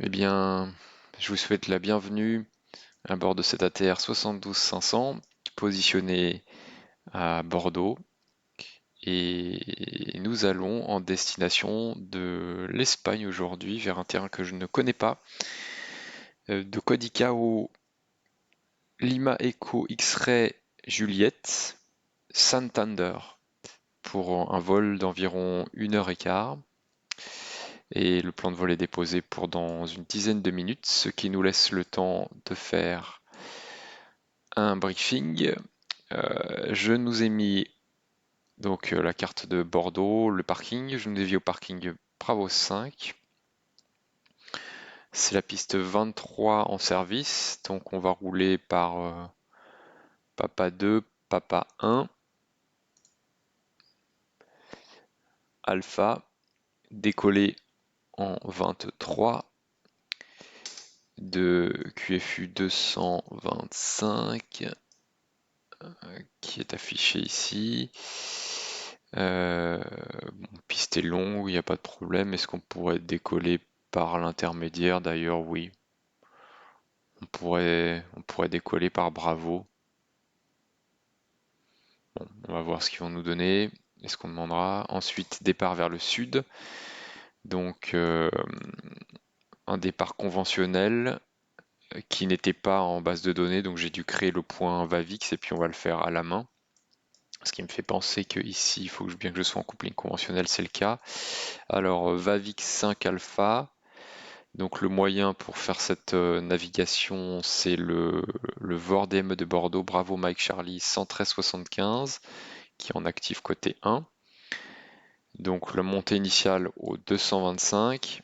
Eh bien, je vous souhaite la bienvenue à bord de cet ATR 72-500 positionné à Bordeaux et nous allons en destination de l'Espagne aujourd'hui vers un terrain que je ne connais pas, de Codicao, Lima Echo X-Ray Juliette, Santander pour un vol d'environ 1 h 15. Et le plan de vol est déposé pour dans une dizaine de minutes, ce qui nous laisse le temps de faire un briefing. Je nous ai mis donc la carte de Bordeaux, le parking. Je nous ai mis au parking Bravo 5. C'est la piste 23 en service, donc on va rouler par Papa 2, Papa 1, Alpha, décoller en 23 de QFU 225 qui est affiché ici. Bon, piste est longue, il n'y a pas de problème. Est-ce qu'on pourrait décoller par l'intermédiaire? D'ailleurs, oui. On pourrait décoller par Bravo. Bon, on va voir ce qu'ils vont nous donner. Est-ce qu'on demandera? Ensuite, départ vers le sud. Donc, un départ conventionnel qui n'était pas en base de données. Donc, j'ai dû créer le point Vavix et puis on va le faire à la main. Ce qui me fait penser que ici, il faut bien que je sois en coupling conventionnel, c'est le cas. Alors, Vavix 5 Alpha. Donc le moyen pour faire cette navigation, c'est le VORDM de Bordeaux, Bravo Mike Charlie 113,75, qui est en actif côté 1. Donc la montée initiale au 225,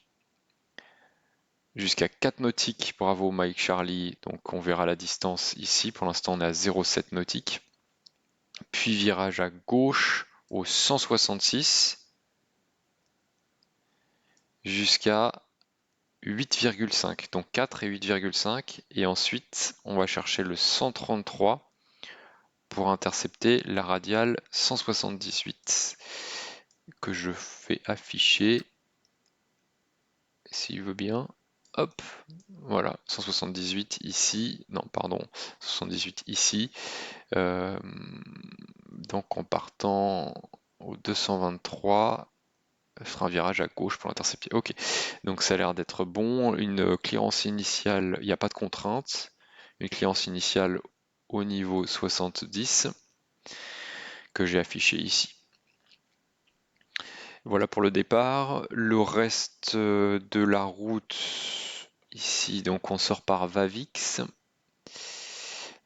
jusqu'à 4 nautiques, Bravo Mike Charlie, donc on verra la distance ici, pour l'instant on est à 0,7 nautiques. Puis virage à gauche au 166, jusqu'à 8,5, donc 4 et 8,5, et ensuite on va chercher le 133 pour intercepter la radiale 178 que je fais afficher s'il veut bien. Hop, voilà, 178 ici, non pardon, 78 ici. Euh, donc en partant au 223, je ferai un virage à gauche pour l'intercepter. Ok, donc ça a l'air d'être bon. Une clearance initiale, il n'y a pas de contrainte. Une clearance initiale au niveau 70 que j'ai affiché ici. Voilà pour le départ. Le reste de la route ici, donc on sort par Vavix.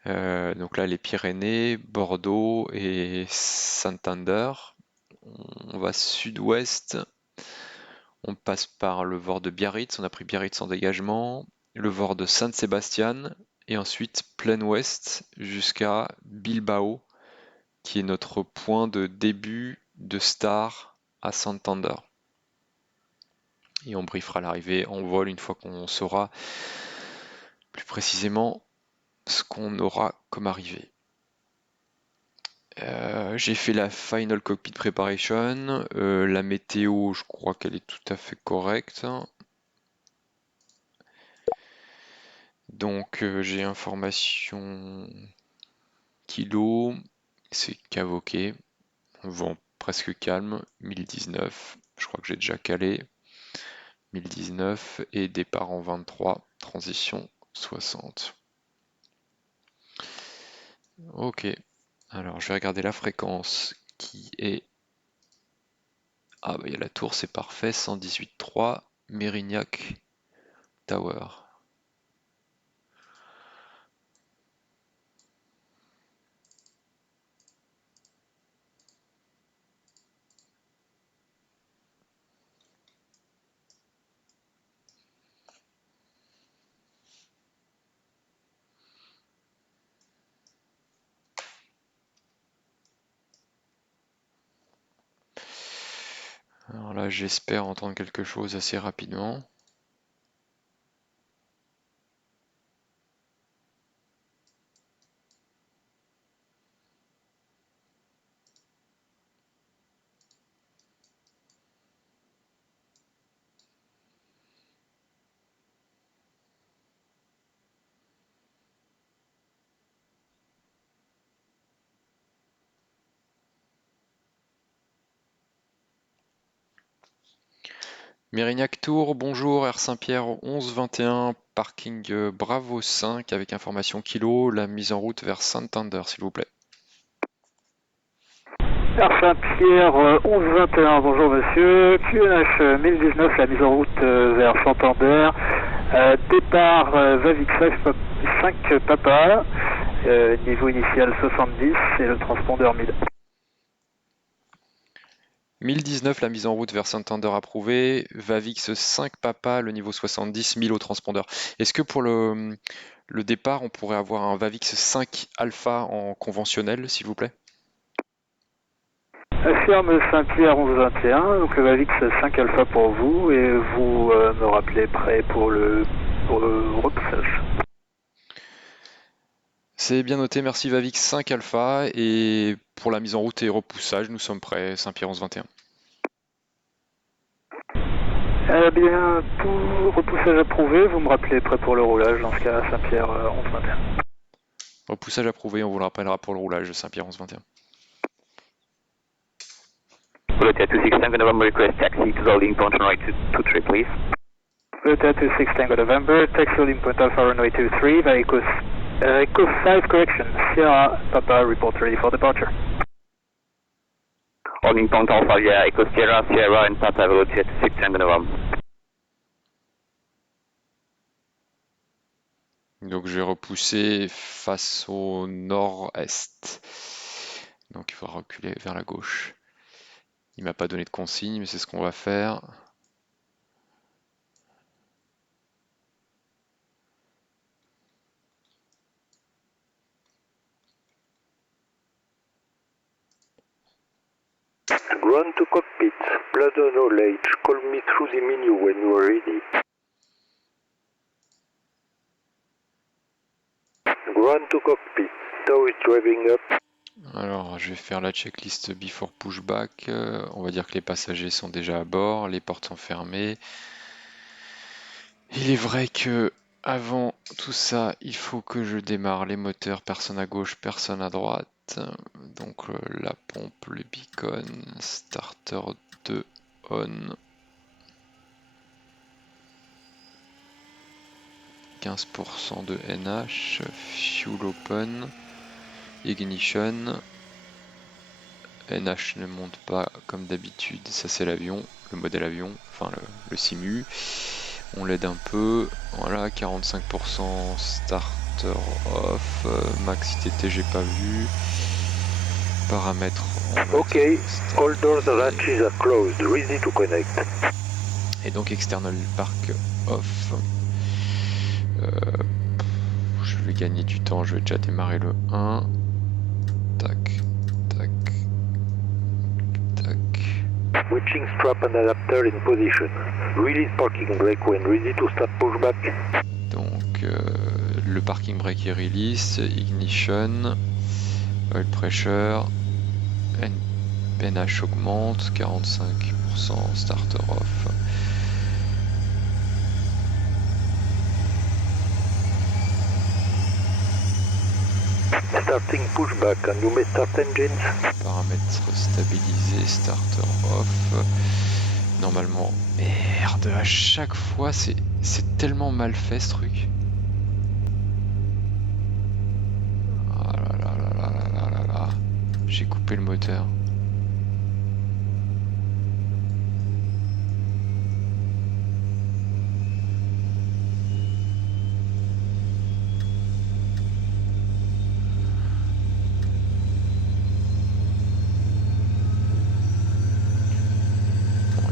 Donc là, les Pyrénées, Bordeaux et Santander. On va sud-ouest. On passe par le Vord de Biarritz. On a pris Biarritz en dégagement. Le Vord de Saint-Sébastien. Et ensuite, plein ouest jusqu'à Bilbao, qui est notre point de début de Star à Santander. Et on briefera l'arrivée en vol une fois qu'on saura plus précisément ce qu'on aura comme arrivée. J'ai fait la Final Cockpit Preparation. La météo, je crois qu'elle est tout à fait correcte. Donc j'ai information kilo, c'est cavoqué, vent presque calme, 1019, je crois que j'ai déjà calé, 1019 et départ en 23, transition 60. Ok, alors je vais regarder la fréquence qui est... Ah bah il y a la tour, c'est parfait, 118.3, Mérignac Tower. Alors là j'espère entendre quelque chose assez rapidement. Mérignac Tour, bonjour, Air Saint-Pierre 1121, parking Bravo 5 avec information kilo, la mise en route vers Santander, s'il vous plaît. Air Saint-Pierre 1121, bonjour monsieur. QNH 1019, la mise en route vers Santander. Départ Vavix 5 Papa, niveau initial 70 et le transpondeur 1000. 1019, la mise en route vers Santander approuvée. Vavix 5 Papa, le niveau 70, 1000 au transpondeur. Est-ce que pour le départ, on pourrait avoir un Vavix 5 Alpha en conventionnel, s'il vous plaît? Affirme Saint-Pierre 1121, donc le Vavix 5 Alpha pour vous et vous me rappelez prêt pour le repoussage. C'est bien noté, merci Vavix 5 Alpha et pour la mise en route et repoussage, nous sommes prêts, Saint-Pierre 1121. Eh bien, pour repoussage approuvé, vous me rappelez prêt pour le roulage, dans ce cas Saint-Pierre 1121. Repoussage approuvé, on vous le rappellera pour le roulage, Saint-Pierre 1121. Volta 26 Tango November, request taxi to Holding Point on right 23, please. Volta 26 Tango November, taxi holding point Alpha runway 23, Echo 5 correction, Sierra Papa report ready for departure. Holding Point Alpha, yeah, Echo Sierra, Sierra and Papa Volta 26 Tango November. Donc j'ai repoussé face au nord-est. Donc il faudra reculer vers la gauche. Il m'a pas donné de consigne, mais c'est ce qu'on va faire. Ground to cockpit, blood on knowledge, call me through the menu when you are ready. Ground to cockpit, tow is driving up. Alors je vais faire la checklist before pushback. On va dire que les passagers sont déjà à bord, les portes sont fermées. Il est vrai que avant tout ça, il faut que je démarre les moteurs, personne à gauche, personne à droite. Donc la pompe, le beacon, starter 2 on. 15% de NH, fuel open, ignition. NH ne monte pas comme d'habitude, ça c'est l'avion, le modèle avion, enfin le simu. On l'aide un peu, voilà, 45% starter off, max ITT j'ai pas vu, paramètres. Ok, all doors and hatches are closed, ready to connect. Et donc external park off. Je vais gagner du temps, je vais déjà démarrer le 1. Tac, tac, tac. Switching strap and adapter in position. Release parking brake when ready to start pushback. Donc le parking brake est release, ignition, oil pressure, NH augmente, 45%, starter off. Starting pushback and you may start engines. Paramètres stabilisés, starter off. Normalement, merde, à chaque fois c'est tellement mal fait ce truc. Ah là là là là là là là là. J'ai coupé le moteur.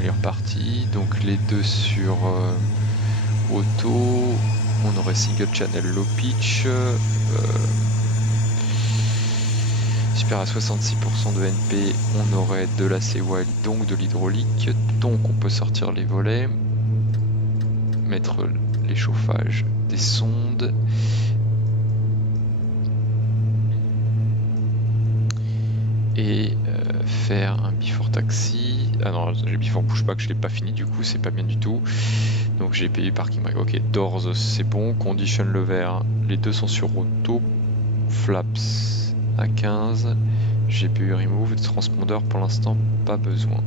Reparti, donc les deux sur auto, on aurait single channel low pitch, super à 66% de NP, on aurait de la C-Wild, donc de l'hydraulique, donc on peut sortir les volets, mettre les chauffages des sondes, et faire un before taxi. Ah non, j'ai before pushback, je l'ai pas fini du coup, c'est pas bien du tout. Donc j'ai payé parking brake. Ok, doors c'est bon, condition le vert, les deux sont sur auto, flaps à 15, GPU remove, transpondeur pour l'instant pas besoin.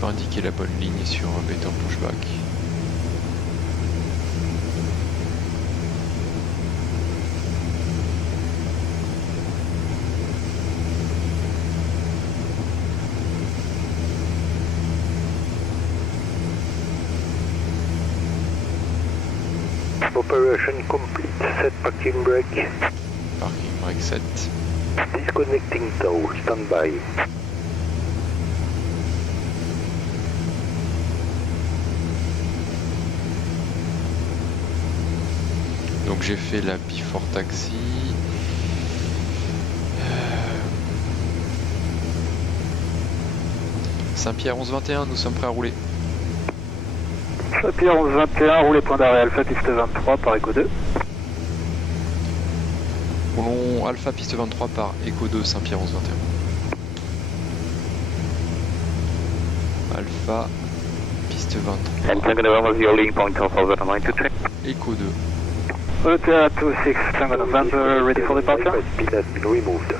pas indiqué la bonne ligne sur Better Pushback. Operation complete. Set parking brake. Parking brake set. Disconnecting tow. Stand by. Donc j'ai fait la before taxi. Saint-Pierre 1121, nous sommes prêts à rouler. Saint-Pierre 1121, roulez point d'arrêt Alpha piste 23 par Echo 2. Roulons Alpha piste 23 par Echo 2 Saint-Pierre 1121. Alpha piste 23. And Tango November, your leading point of over 923. Echo 2. Hotel 26 Tango November, ready for departure? Speed has been removed.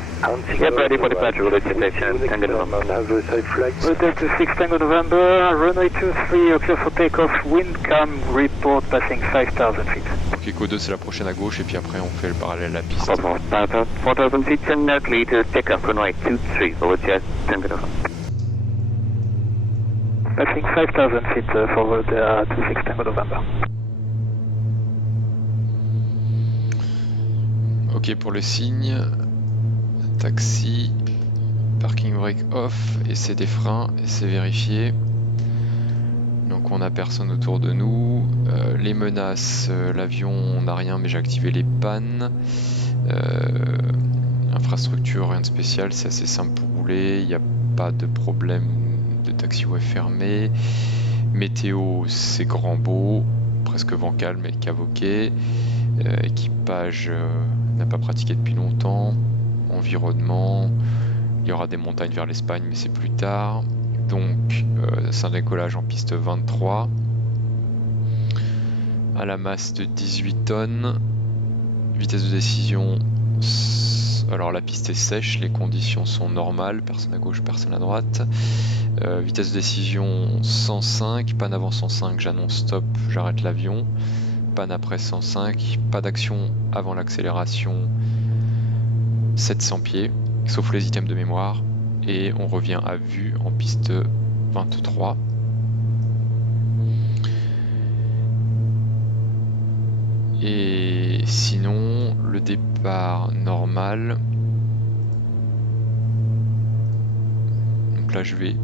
Yep, ready for departure, route station, Tango November. Have a safe flight. Hotel 26 Tango November, runway 23, clear for takeoff, wind calm, report passing 5000 feet. Donc Echo 2 c'est la prochaine à gauche et puis après on fait le parallèle à la piste. 4000 feet and clear to take off runway 23, route Tango November. Passing 5000 feet for Hotel 26 Tango November. Ok pour le signe, taxi, parking brake off, essai des freins, essai vérifié. Donc on a personne autour de nous. Les menaces, l'avion on n'a rien mais j'ai activé les pannes. Infrastructure rien de spécial, c'est assez simple pour rouler, il n'y a pas de problème de taxiway fermé. Météo c'est grand beau, presque vent calme et cavoqué. Équipage n'a pas pratiqué depuis longtemps. Environnement, il y aura des montagnes vers l'Espagne mais c'est plus tard. Donc c'est un décollage en piste 23 à la masse de 18 tonnes. Vitesse de décision, alors la piste est sèche, les conditions sont normales, personne à gauche, personne à droite. Vitesse de décision 105, panne avant 105, j'annonce stop, j'arrête l'avion. Panne après 105, pas d'action avant l'accélération, 700 pieds, sauf les items de mémoire, et on revient à vue en piste 23. Et sinon, le départ normal. Donc là je vais...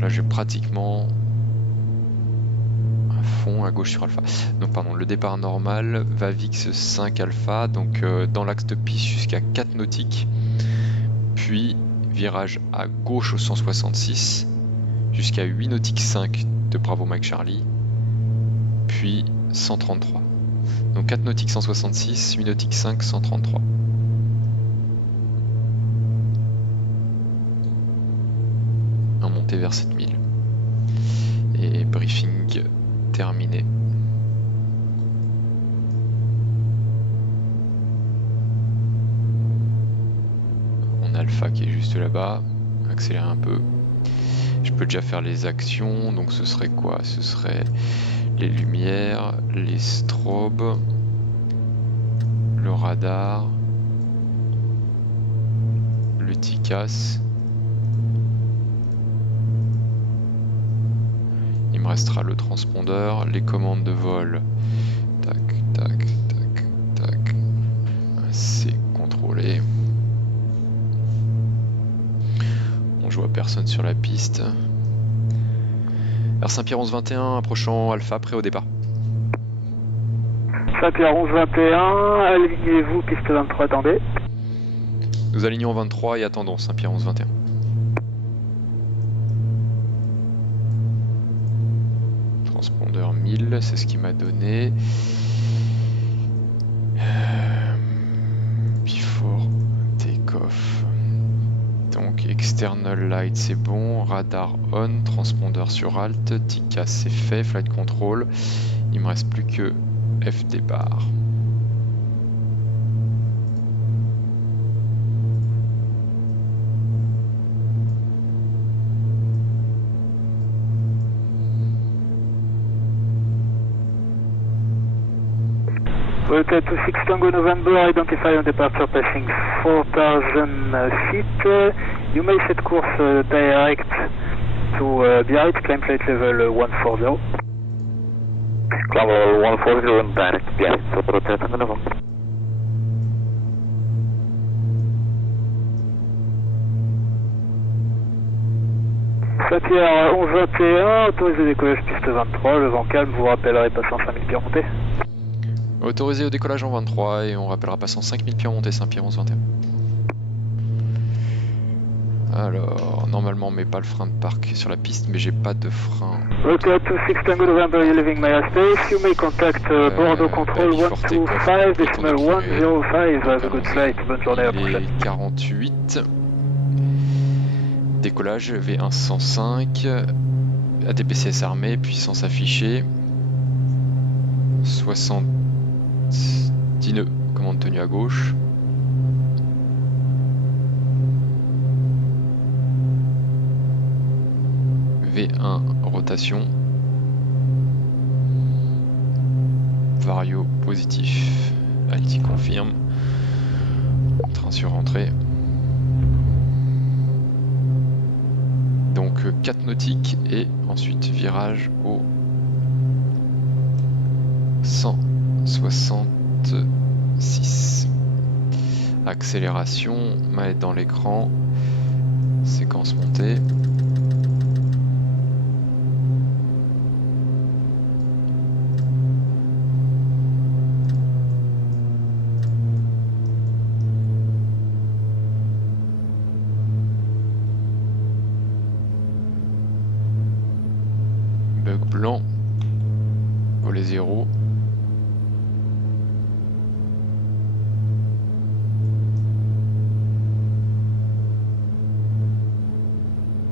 Là j'ai pratiquement à fond à gauche sur Alpha. Donc pardon, le départ normal, Vavix 5 Alpha, donc dans l'axe de piste jusqu'à 4 nautiques, puis virage à gauche au 166 jusqu'à 8 nautiques 5 de Bravo Mike Charlie, puis 133. Donc 4 nautiques 166, 8 nautiques 5, 133. Vers 7000 et briefing terminé. On a Alpha qui est juste là-bas, accélérer un peu. Je peux déjà faire les actions, donc ce serait quoi? Ce serait les lumières, les strobes, le radar, le TICAS. Il me restera le transpondeur, les commandes de vol. Tac, tac, tac, tac. C'est contrôlé. On joue à personne sur la piste. Air Saint-Pierre 1121, approchant Alpha, prêt au départ. Saint-Pierre 1121, alignez-vous, piste 23, attendez. Nous alignons 23 et attendons Saint-Pierre 1121. Transpondeur 1000, c'est ce qu'il m'a donné. Before take-off. Donc external light c'est bon, radar on, transpondeur sur alt, TICAS c'est fait, flight control. Il me reste plus que FD bar. Hotel 26 Tango November, identify on departure passing 4,000 feet. You may set course direct to Biarritz, climb flight level 140. Climb level 140 and direct to Biarritz, Hotel Tango November. Saint-Pierre 1121, autorisé décollage piste 23, le vent calme, vous rappellerez passant 5000 pieds en montée. Autorisé au décollage en 23 et on rappellera passant 5000 pieds en montée Saint-Pierre 1121. Alors, normalement on met pas le frein de parc sur la piste, mais j'ai pas de frein. Hotel 26 Tango November, you're leaving my airspace. You may contact Bordeaux Control 125 decimal 105. Have a good flight, bonne journée, à la Il prochaine. est 48. Décollage V1 105. ATPCS armé, puissance affichée. 60 nœuds, commande tenue à gauche. V1 rotation. Vario positif. Alti confirme. Train sur entrée. Donc 4 nautiques et ensuite virage au 166. Accélération, manette dans l'écran, séquence montée. Bug blanc, volet 0.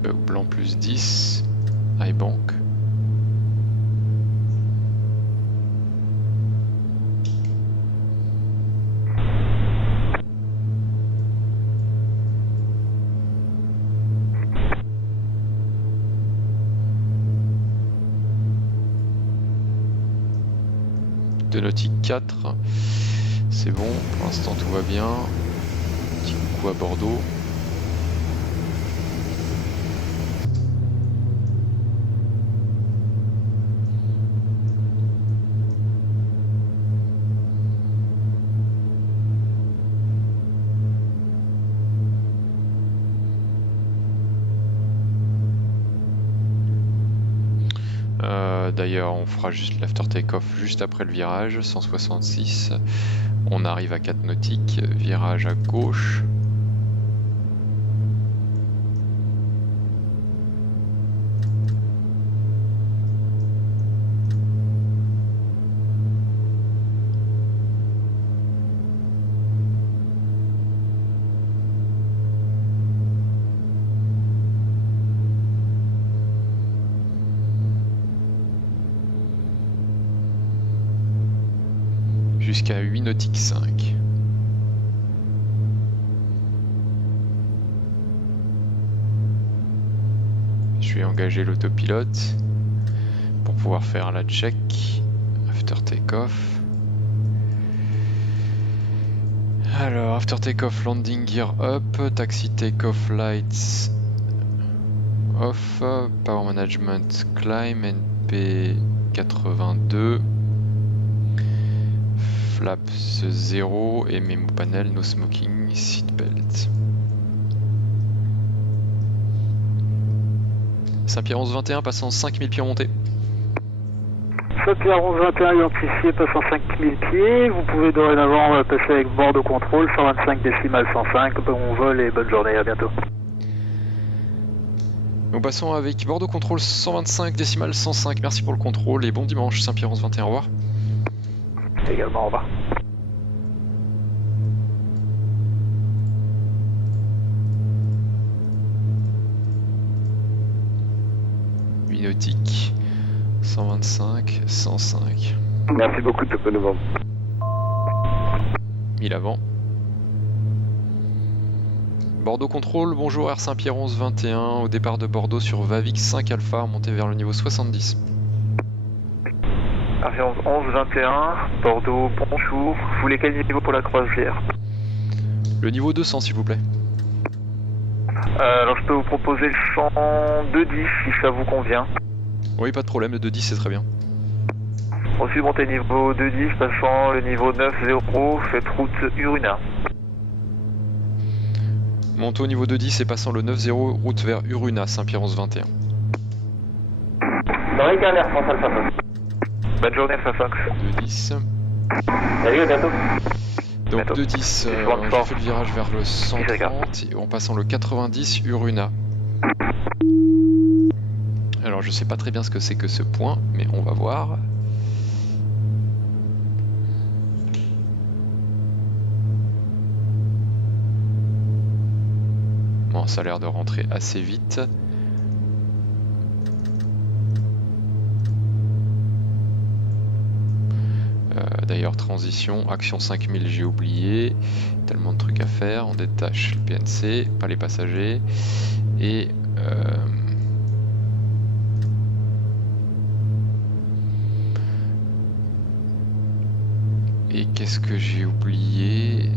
Bug blanc plus 10, iBank. De nautique 4, c'est bon, pour l'instant tout va bien. Petit coucou à Bordeaux. D'ailleurs on fera juste l'after take-off juste après le virage, 166, on arrive à 4 nautiques, virage à gauche. Jusqu'à 8 nautiques 5. Je vais engager l'autopilote pour pouvoir faire la check after take-off. Alors, after take-off, landing gear up, taxi take-off lights off, power management climb, NP 82. Flaps 0 et memo panel no smoking seatbelt. Saint-Pierre 1121 passant 5000 pieds en montée. Saint-Pierre 1121 identifié passant 5000 pieds. Vous pouvez dorénavant passer avec Bordeaux Control 125 décimal 105. Bon vol et bonne journée, à bientôt. Nous passons avec Bordeaux Control 125 décimal 105. Merci pour le contrôle et bon dimanche Saint-Pierre 1121. Au revoir. Également, au revoir. Nautique 125 105. Merci beaucoup de nouveau. 1000 avant. Bordeaux Contrôle, bonjour Air Saint-Pierre 1121 au départ de Bordeaux sur Vavix 5 Alpha, remonté vers le niveau 70. Saint-Pierre 11-21, Bordeaux, bonjour. Vous voulez quel niveau pour la croisière? Le niveau 200 s'il vous plaît. Alors je peux vous proposer le champ 210 si ça vous convient. Oui, pas de problème, le 210 c'est très bien. Ensuite montez niveau 210 passant le niveau 9-0, faites route Uruna. Montez au niveau 210 et passant le 9-0, route vers Uruna, Saint-Pierre 11-21. Bonne journée Alpha Fox. 210. Salut, à bientôt. Donc Bientôt. 210, j'ai fait le virage vers le 130 et en passant le 90, Uruna. Alors je sais pas très bien ce que c'est que ce point, mais on va voir. Bon, ça a l'air de rentrer assez vite. D'ailleurs, transition, action 5000, j'ai oublié. Tellement de trucs à faire. On détache le PNC, pas les passagers. Et qu'est-ce que j'ai oublié?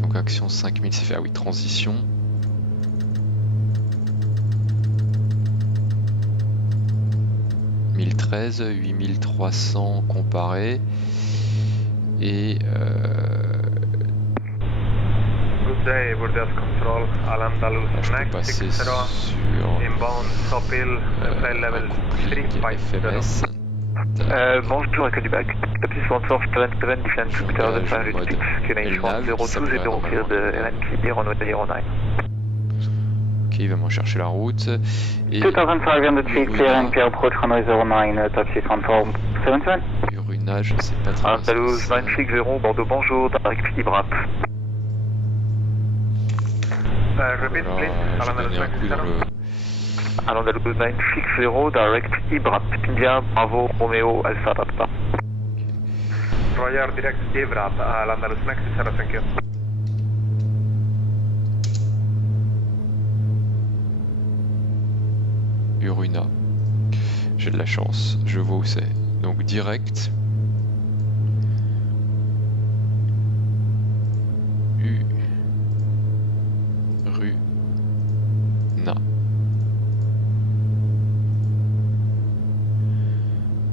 Donc action 5000, c'est fait. Ah oui, transition. « 1013, 8300 comparé et Good day, Bordeaux Control, Al-Andalus là, je peux Max passer 60, sur inbound Sopil, un level coupling 350. FMS. Bonjour, accueil du bac. Tapis sponsor 77 descent to meter the Engage mode QNH 020 clear de LNT Runway 09. Ok, il va m'en chercher la route. Et 2500 feet clearing clear approach runway 09, taxi sponsor 77. Uruna, je sais pas très bien. Andalus 960, Bordeaux, bonjour, direct IBRAP. Repeat Voilà, please, j'ai Al-Andalus donné un coup dans Max le... Andalus 960, direct IBRAP. India, Bravo, Romeo, Alpha, Papa. Royal direct Evrap, Al-Andalus Max 60, thank you. Uruna. J'ai de la chance, je vois où c'est. Donc direct. Uruna.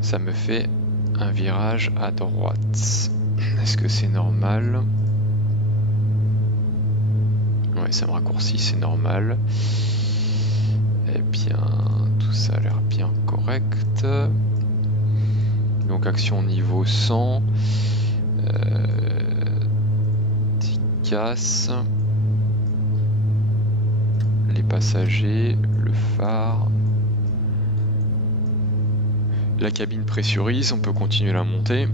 Ça me fait un virage à droite. Est-ce que c'est normal? Ouais, ça me raccourcit, c'est normal. Eh bien, tout ça a l'air bien correct. Donc action niveau 100. Casse. Les passagers, le phare. La cabine pressurise, on peut continuer la montée.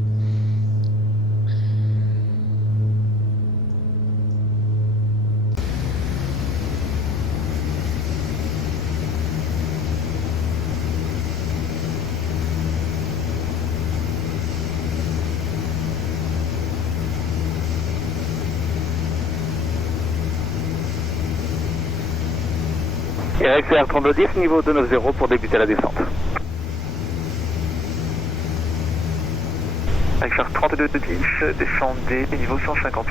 RXR 3210, niveau 290 pour débuter la descente. RXR 3210, descendez niveau 150.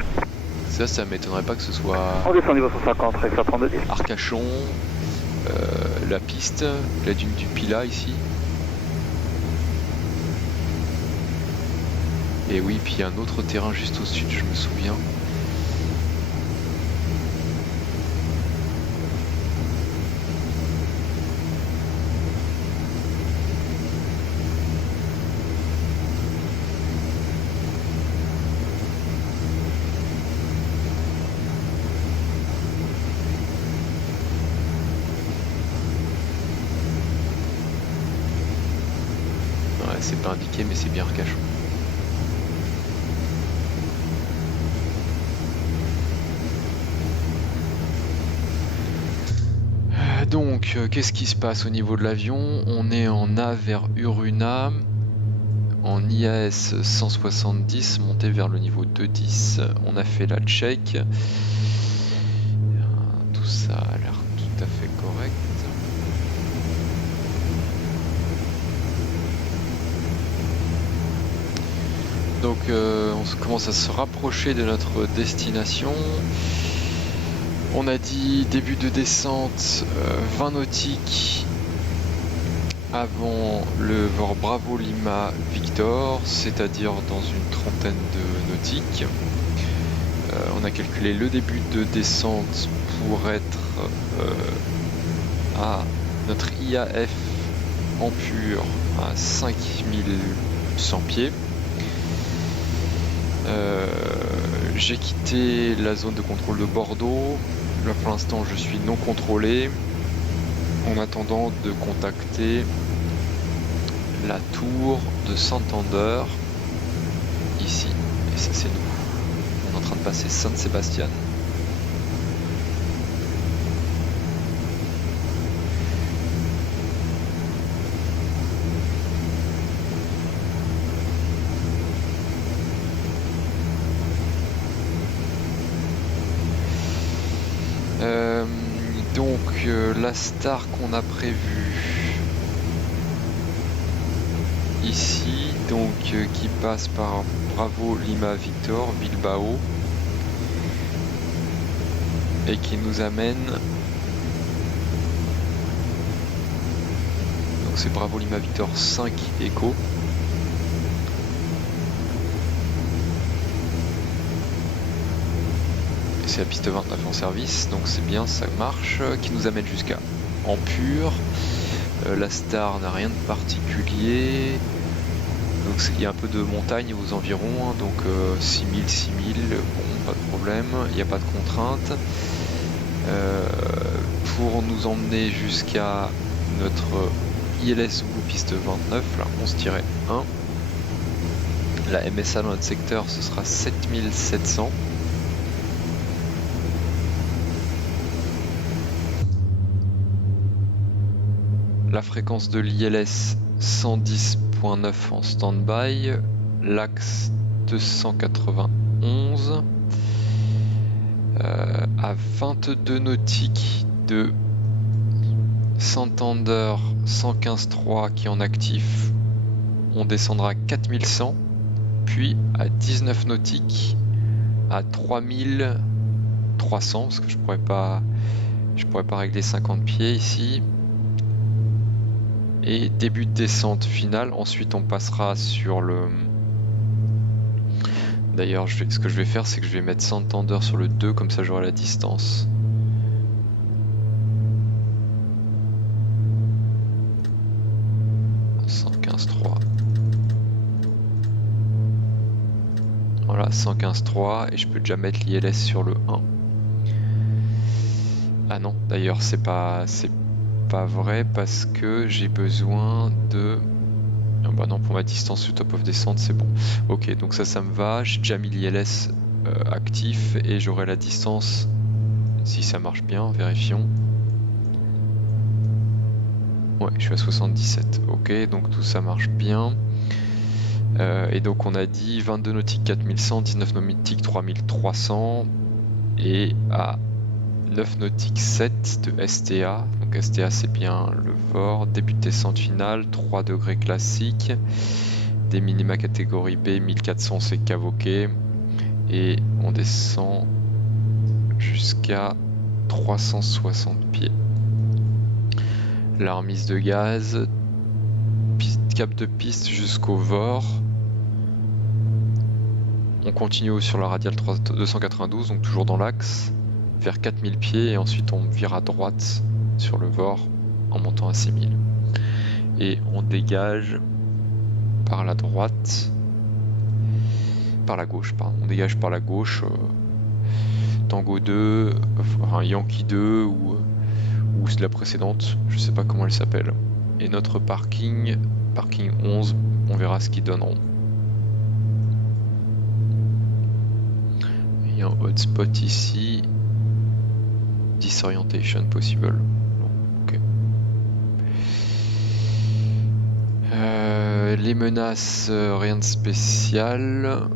Ça m'étonnerait pas que ce soit On descend niveau 150, RXR 3210. Arcachon, la piste, la dune du Pilat ici. Et oui, puis il y a un autre terrain juste au sud, je me souviens. C'est pas indiqué, mais c'est bien Arcachon. Donc, qu'est-ce qui se passe au niveau de l'avion? On est en A vers Uruna, en IAS 170, monté vers le niveau 210. On a fait la check. Tout ça a l'air tout à fait correct. Donc on commence à se rapprocher de notre destination. On a dit début de descente 20 nautiques avant le VOR Bravo Lima Victor, c'est-à-dire dans une trentaine de nautiques. On a calculé le début de descente pour être à notre IAF en pur à 5100 pieds. J'ai quitté la zone de contrôle de Bordeaux. Là pour l'instant je suis non contrôlé en attendant de contacter la tour de Santander ici, et ça c'est nous. On est en train de passer San Sebastian. La star qu'on a prévue ici, donc qui passe par Bravo Lima Victor, Bilbao, et qui nous amène, donc c'est Bravo Lima Victor 5 Echo. C'est la piste 29 en service, donc c'est bien, ça marche, qui nous amène jusqu'à Ampur. La star n'a rien de particulier, donc il y a un peu de montagne aux environs, hein, donc 6000, bon, pas de problème, il n'y a pas de contrainte. Pour nous emmener jusqu'à notre ILS Blue piste 29, la 11-1, la MSA dans notre secteur ce sera 7700. La fréquence de l'ILS 110.9 en stand-by, l'axe 291 à 22 nautiques de Santander 115.3 qui est en actif, on descendra à 4100, puis à 19 nautiques à 3300 parce que je pourrais pas régler 50 pieds ici. Et début de descente finale, ensuite on passera sur le... D'ailleurs ce que je vais faire c'est que je vais mettre Santander sur le 2, comme ça j'aurai la distance. Voilà, 115.3 et je peux déjà mettre l'ILS sur le 1. Ah non, d'ailleurs c'est pas vrai parce que j'ai besoin de... Ah bah non, pour ma distance sur top of descente c'est bon. Ok, donc ça me va, j'ai déjà mis l'ILS actif et j'aurai la distance si ça marche bien, vérifions. Ouais, je suis à 77, ok, donc tout ça marche bien. Et donc on a dit 22 nautiques 4100, 19 nautiques 3300 et à 9 nautiques 7 de STA, donc STA c'est bien le VOR, début de descente finale, 3 degrés classique, des minima catégorie B, 1400 c'est Cavoquet, et on descend jusqu'à 360 pieds. La remise de gaz, cap de piste jusqu'au VOR, on continue sur la radiale 292, donc toujours dans l'axe, vers 4000 pieds et ensuite on vire à droite sur le VOR en montant à 6000 et on dégage par la droite, par la gauche pardon, on dégage par la gauche Tango 2, enfin Yankee 2 ou la précédente, je sais pas comment elle s'appelle, et notre parking 11, on verra ce qu'ils donneront. Il y a un hotspot ici. Disorientation possible. Bon, ok. Les menaces, rien de spécial.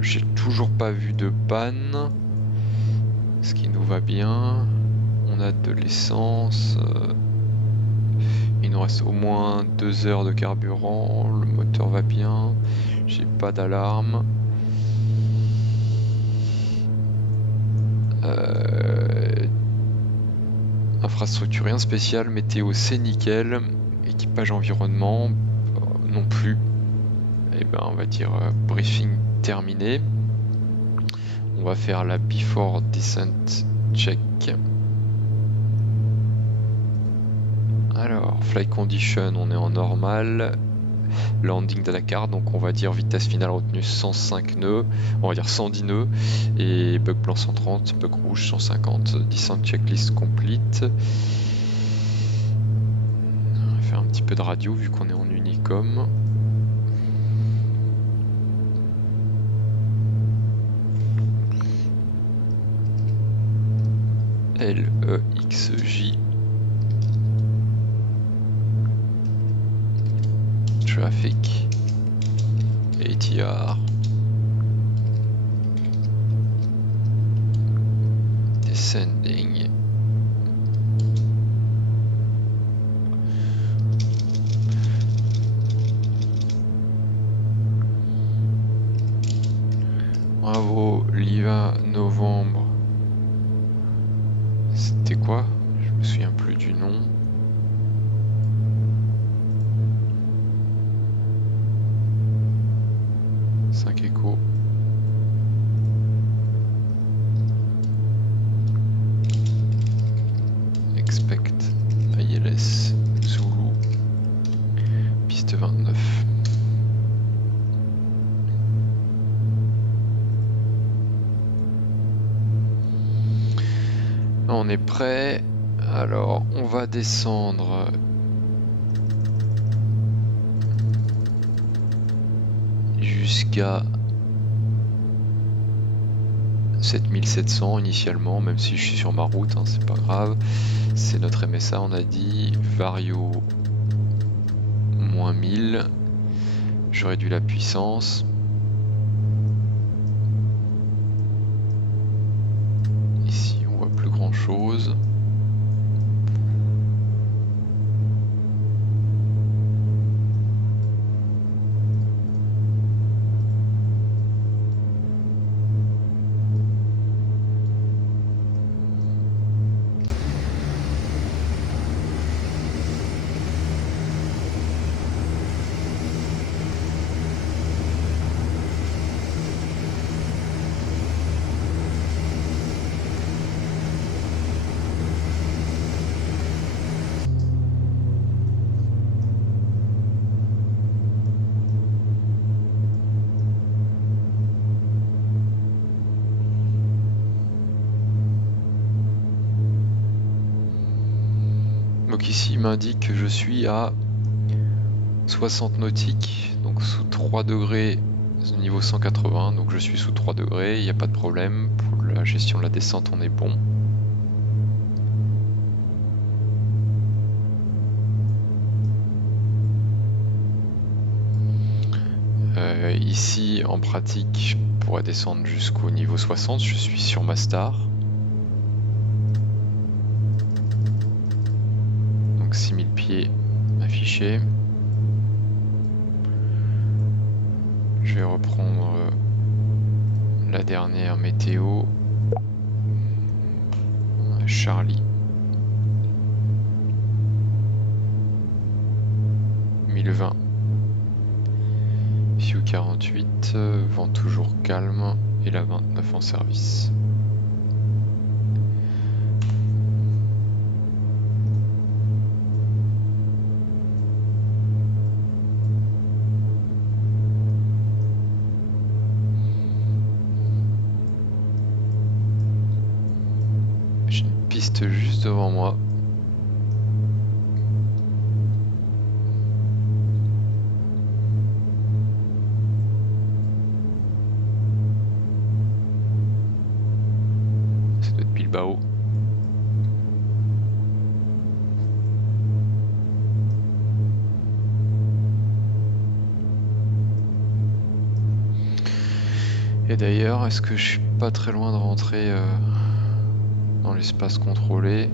J'ai toujours pas vu de panne, ce qui nous va bien. On a de l'essence. Il nous reste au moins 2 heures de carburant, le moteur va bien, j'ai pas d'alarme. Infrastructure rien de spécial, météo c'est nickel, équipage environnement non plus. Et ben on va dire briefing terminé. On va faire la before descent check. Alors, flight condition, on est en normal. Landing data card, donc on va dire vitesse finale retenue 105 nœuds, on va dire 110 nœuds. Et bug blanc 130, bug rouge 150, descent checklist complete. On va faire un petit peu de radio vu qu'on est en Unicom. LEXJ traffic ATR descending bravo l'IVA novembre. C'était quoi? Je me souviens plus du nom. Écho. Expect ILS Zulu piste 29. On est prêt. Alors on va descendre jusqu'à 7700 initialement, même si je suis sur ma route, hein, c'est pas grave. C'est notre MSA, on a dit. Vario moins 1000. Je réduis la puissance. Ici on voit plus grand chose. Donc ici il m'indique que je suis à 60 nautiques, donc sous 3 degrés niveau 180, donc je suis sous 3 degrés, il n'y a pas de problème. Pour la gestion de la descente on est bon. Ici en pratique je pourrais descendre jusqu'au niveau 60, je suis sur ma star. 6000 pieds affichés. Je vais reprendre la dernière météo. Charlie. 1020. View 48, vent toujours calme et la 29 en service. Juste devant moi. Ça doit être Bilbao. Et d'ailleurs, est-ce que je suis pas très loin de rentrer dans l'espace contrôlé?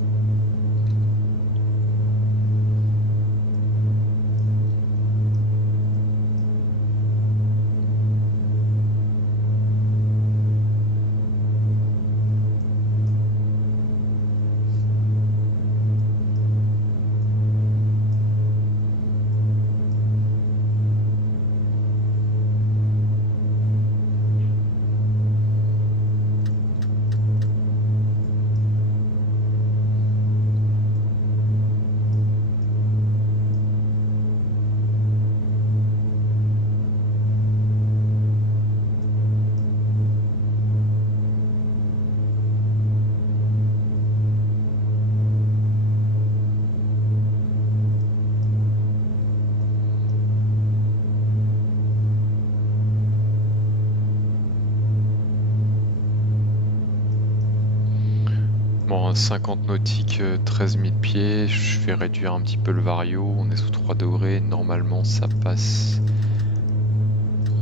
Bon, 50 nautiques, 13 000 pieds, je vais réduire un petit peu le vario, on est sous 3 degrés, normalement ça passe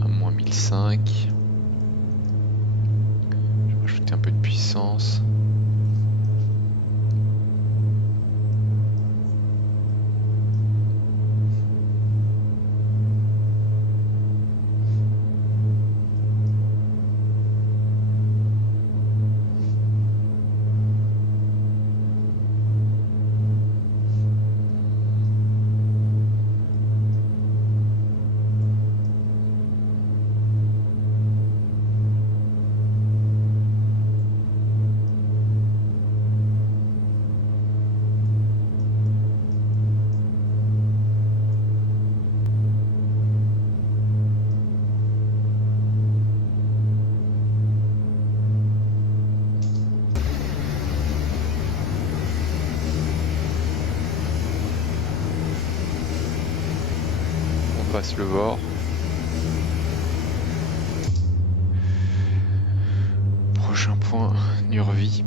à moins 1005. Je vais rajouter un peu de puissance. Passe le bord. Prochain point, Nurvi.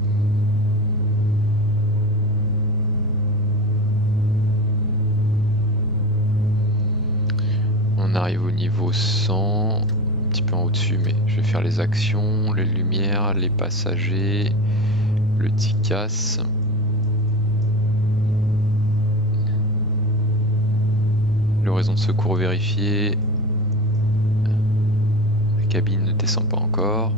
On arrive au niveau 100, un petit peu en au-dessus, mais je vais faire les actions, les lumières, les passagers, le TICAS. L'horizon de secours vérifié. La cabine ne descend pas encore.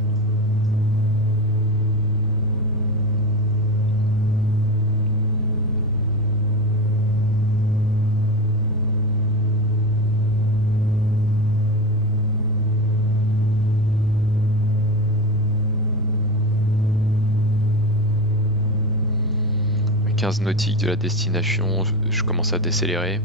À 15 nautiques de la destination, je commence à décélérer.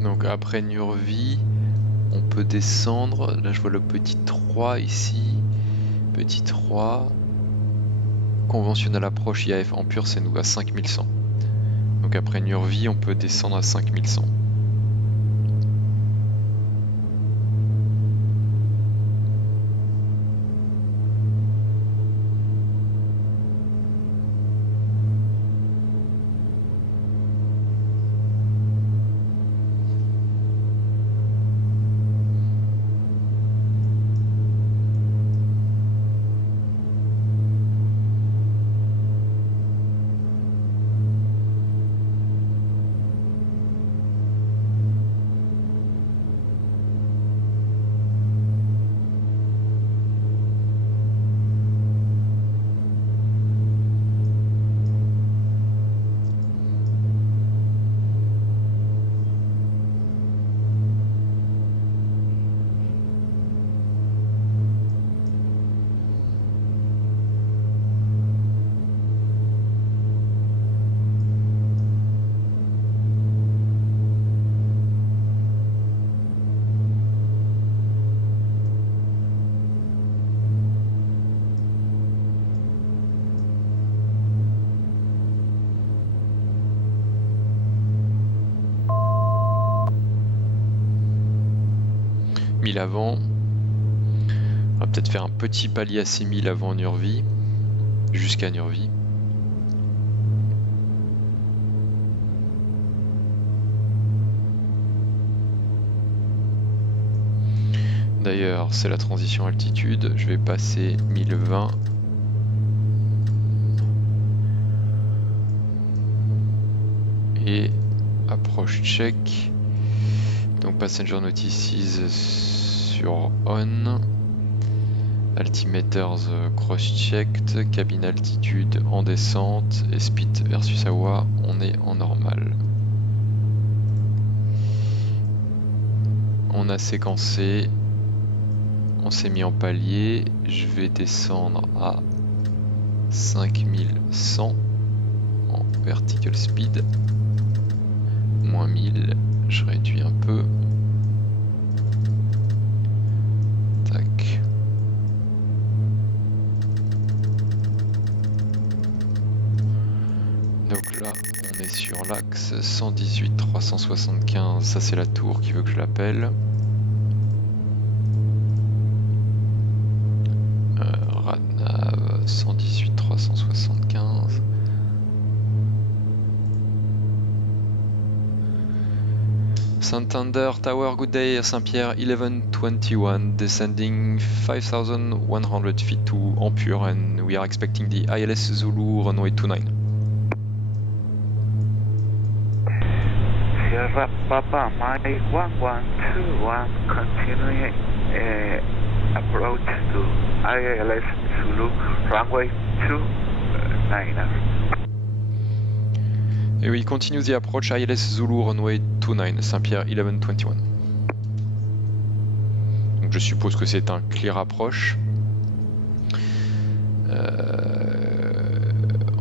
Donc après Nurvi, on peut descendre. Là je vois le petit 3 ici. Petit 3. Conventionnel approche IAF en pur, c'est nous à 5100. Donc après Nurvi, on peut descendre à 5100. Avant. On va peut-être faire un petit palier à 6000 avant Nurvi, jusqu'à Nurvi. D'ailleurs, c'est la transition altitude. Je vais passer 1020. Et approche check. Donc passenger notices sur on. Altimeters cross-checked, cabine altitude en descente et speed versus AWA, on est en normal. On a séquencé, on s'est mis en palier, je vais descendre à 5100 en vertical speed, moins 1000, je réduis un peu. Tac. Donc là, on est sur l'axe 118 375, ça c'est la tour qui veut que je l'appelle. Radnav 118 375. Santander Tower, good day, Saint-Pierre 1121, descending 5100 feet to Ampure, and we are expecting the ILS Zulu runway 29. Sierra Papa Mike 1121, continuing approach to ILS Zulu runway 29. Et we continue the approach ILS Zulu runway 29, Saint-Pierre 1121. Donc je suppose que c'est un clear approche.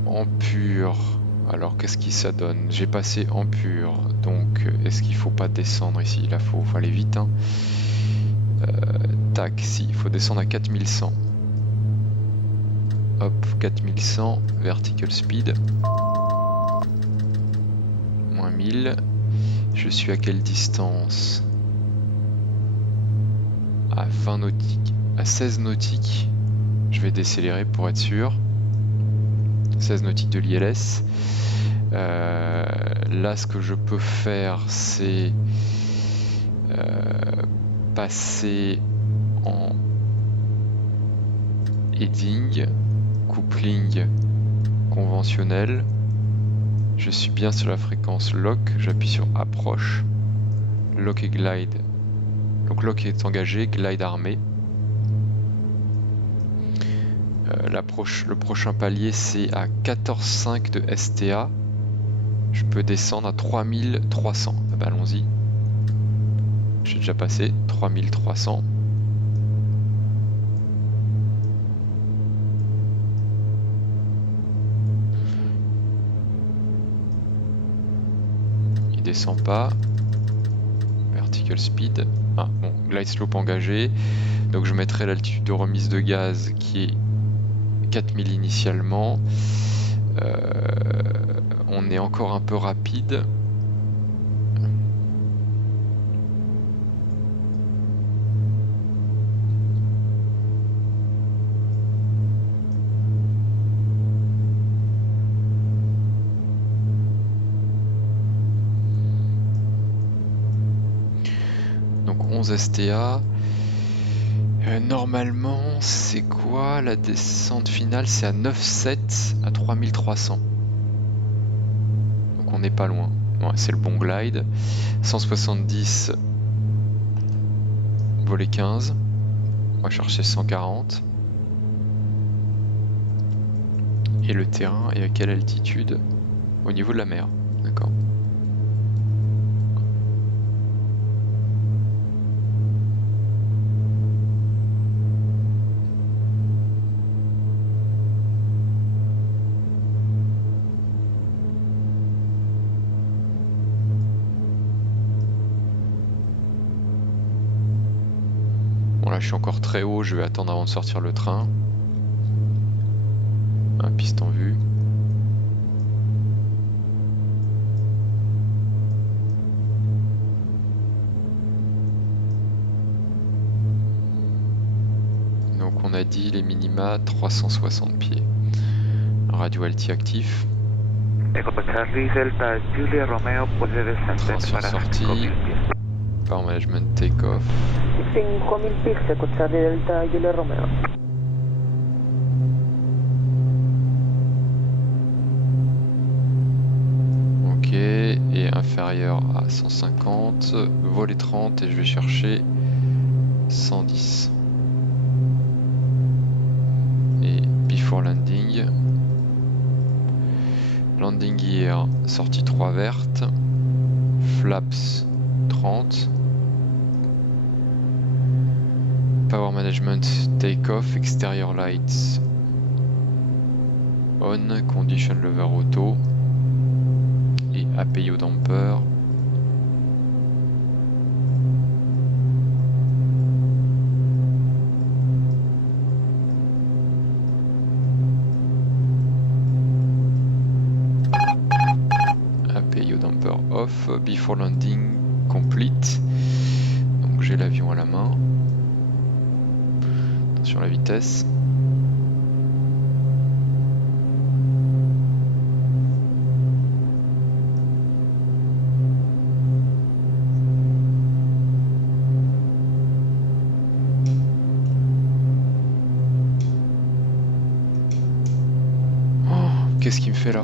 Ampure. Alors qu'est-ce qui ça donne? J'ai passé Ampure, donc est-ce qu'il faut pas descendre ici? Là faut aller vite. Hein. Tac, si, il faut descendre à 4100. Hop, 4100, vertical speed. Moins 1000. Je suis à quelle distance? À 20 nautiques. À 16 nautiques. Je vais décélérer pour être sûr. 16 nautiques de l'ILS. Là, ce que je peux faire, c'est passer en heading, coupling conventionnel. Je suis bien sur la fréquence lock, j'appuie sur approche, lock et glide. Donc lock est engagé, glide armé. Le prochain palier c'est à 14,5 de STA. Je peux descendre à 3300. Ah bah, allons-y. J'ai déjà passé 3300. Il descend pas. Vertical speed. Ah bon, glide slope engagé. Donc je mettrai l'altitude de remise de gaz qui est 4000 initialement. On est encore un peu rapide. Donc 11 STA. Normalement, c'est quoi la descente finale? C'est à 9,7 à 3300. Donc on n'est pas loin. Ouais, c'est le bon glide. 170 volet 15. On va chercher 140. Et le terrain est à quelle altitude? Au niveau de la mer. D'accord. Je suis encore très haut, je vais attendre avant de sortir le train. Un piste en vue. Donc on a dit les minima 360 pieds. Radio alti actif. Train sur sortie. Power management take-off. 5000 pieds, Eco Charlie Delta Julia Romeo. Ok, et inférieur à 150, volet 30 et je vais chercher 110. before landing. Landing gear, sortie 3 verte. Flaps 30. Power management, take off, exterior lights on, condition lever auto et API damper. API damper off, before landing complete. Donc j'ai l'avion à la main. Attention à la vitesse. Qu'est-ce qu'il me fait là?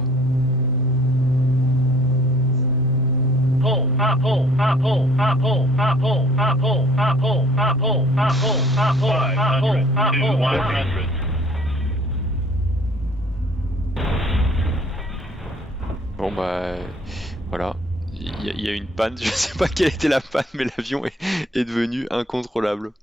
Bon bah voilà, il y a une panne, je sais pas quelle était la panne, mais l'avion est devenu incontrôlable.